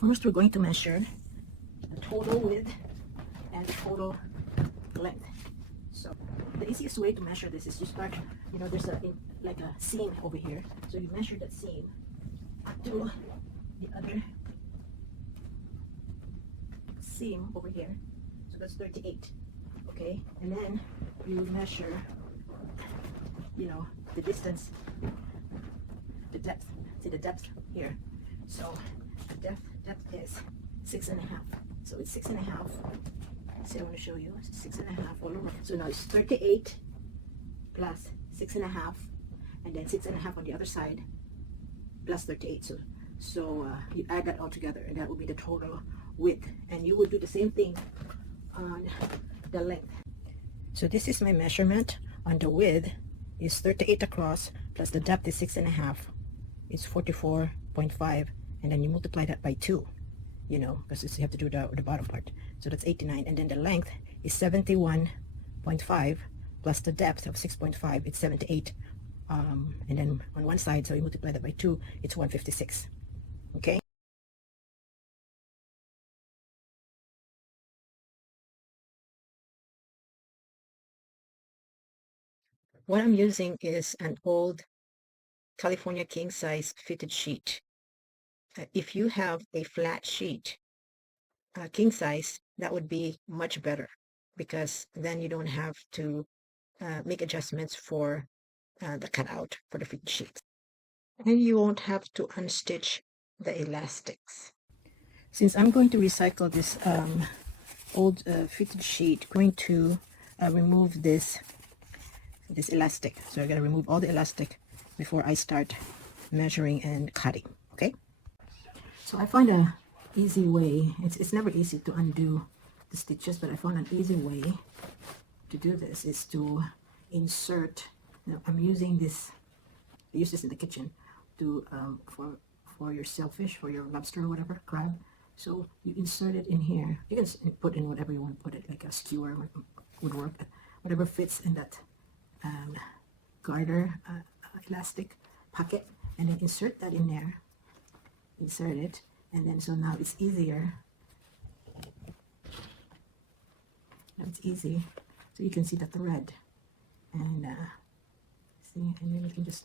First, we're going to measure the total width and the total length. So the easiest way to measure this is you start, there's like a seam over here. So you measure that seam to the other seam over here. So that's 38. Okay, and then you measure, the distance, the depth. See the depth here. So the depth is 6.5. So it's 6.5. See, I want to show you 6.5 all over. So now it's 38 plus 6.5, and then 6.5 on the other side plus 38. So you add that all together, and that will be the total width. And you will do the same thing on the length. So this is my measurement on the width is 38 across plus the depth is 6.5. It's 44.5, and then you multiply that by 2, because you have to do the bottom part. So that's 89, and then the length is 71.5 plus the depth of 6.5. It's 78, and then on one side, so you multiply that by 2, it's 156. Okay. What I'm using is an old California king size fitted sheet. If you have a flat sheet, king size, that would be much better, because then you don't have to make adjustments for the cutout for the fitted sheets, and you won't have to unstitch the elastics. Since I'm going to recycle this old fitted sheet, I'm going to remove this elastic. So I'm going to remove all the elastic before I start measuring and cutting. Okay, so I find a easy way. It's never easy to undo the stitches, but I found an easy way to do this is to insert. I'm using this. I use this in the kitchen to for your shellfish, for your lobster or whatever, crab. So you insert it in here. You can put in whatever you want to put it, like a skewer would work. Whatever fits in that garter elastic pocket, and then insert that in there. Insert it, and then so now it's easier. Now it's easy, so you can see the thread, and see, and then you can just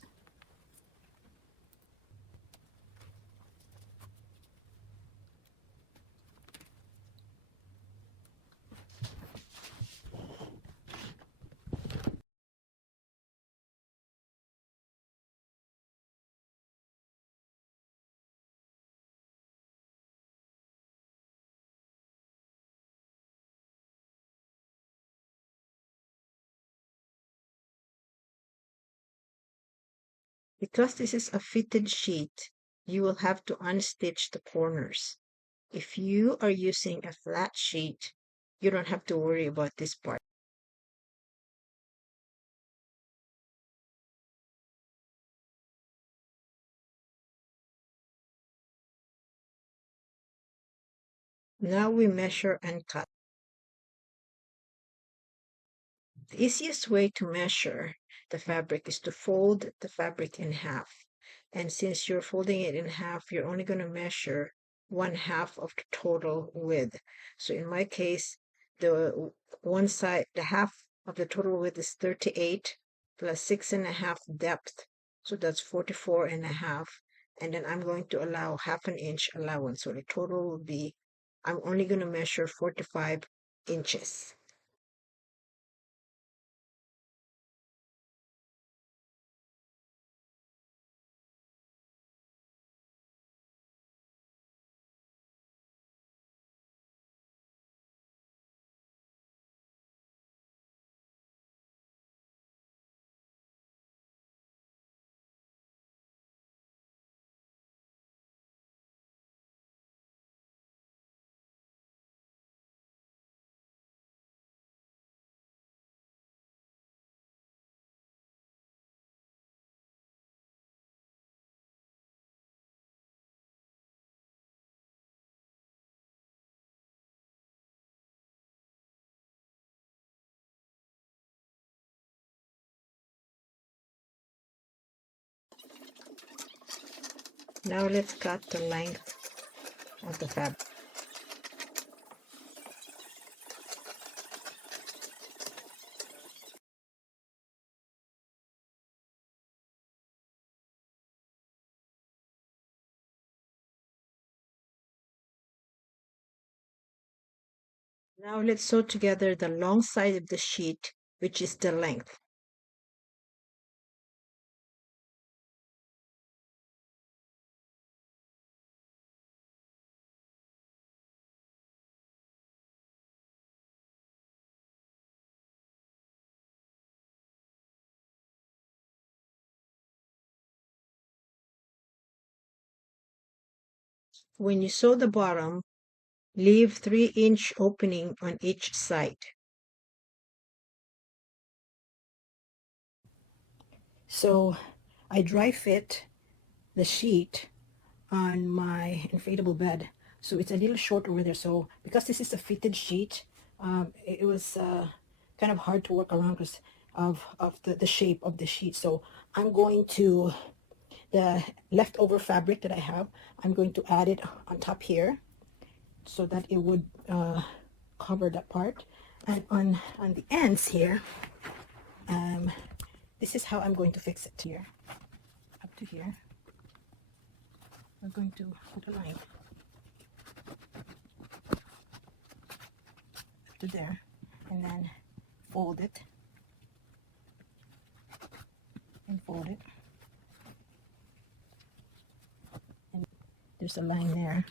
because this is a fitted sheet, you will have to unstitch the corners. If you are using a flat sheet, you don't have to worry about this part. Now we measure and cut. The easiest way to measure the fabric is to fold the fabric in half. And since you're folding it in half, you're only going to measure 1/2 of the total width. So in my case, the one side, the half of the total width is 38 plus 6.5 depth. So that's 44.5. And then I'm going to allow 1/2 inch allowance. So the total will be, I'm only going to measure 45 inches. Now let's cut the length of the fabric. Now let's sew together the long side of the sheet, which is the length. When you sew the bottom, leave 3-inch opening on each side. So I dry fit the sheet on my inflatable bed, so it's a little short over there. So because this is a fitted sheet, it was kind of hard to work around because of the shape of the sheet. So I'm going to, the leftover fabric that I have, I'm going to add it on top here so that it would cover that part. And on the ends here, this is how I'm going to fix it here. Up to here, we're going to put a line up to there, and then fold it and fold it. And there's a line there,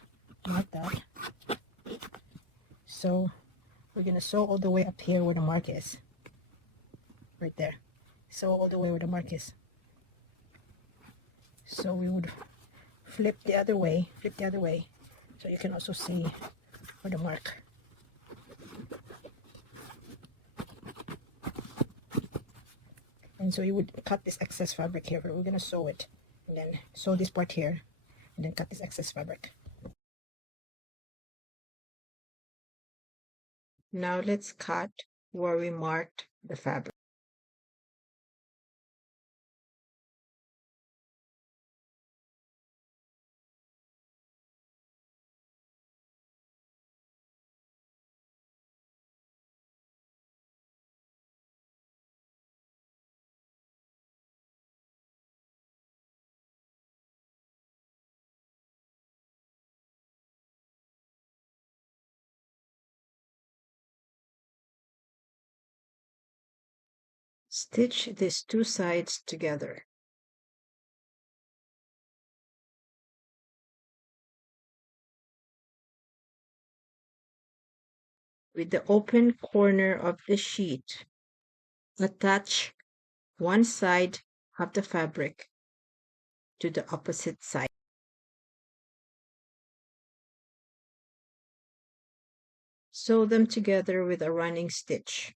like that. So we're gonna sew all the way up here where the mark is. Right there. Sew all the way where the mark is. So we would flip the other way, so you can also see where the mark. And so you would cut this excess fabric here. We're gonna sew it, and then sew this part here, and then cut this excess fabric. Now let's cut where we marked the fabric. Stitch these two sides together. With the open corner of the sheet, attach one side of the fabric to the opposite side. Sew them together with a running stitch.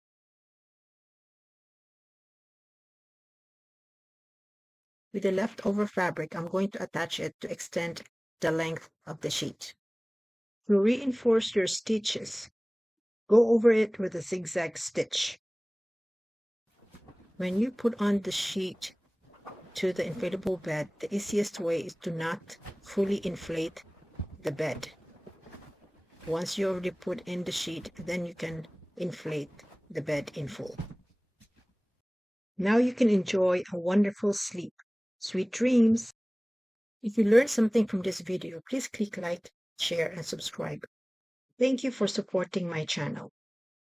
With the leftover fabric, I'm going to attach it to extend the length of the sheet. To reinforce your stitches, go over it with a zigzag stitch. When you put on the sheet to the inflatable bed, the easiest way is to not fully inflate the bed. Once you already put in the sheet, then you can inflate the bed in full. Now you can enjoy a wonderful sleep. Sweet dreams! If you learned something from this video, please click like, share, and subscribe. Thank you for supporting my channel.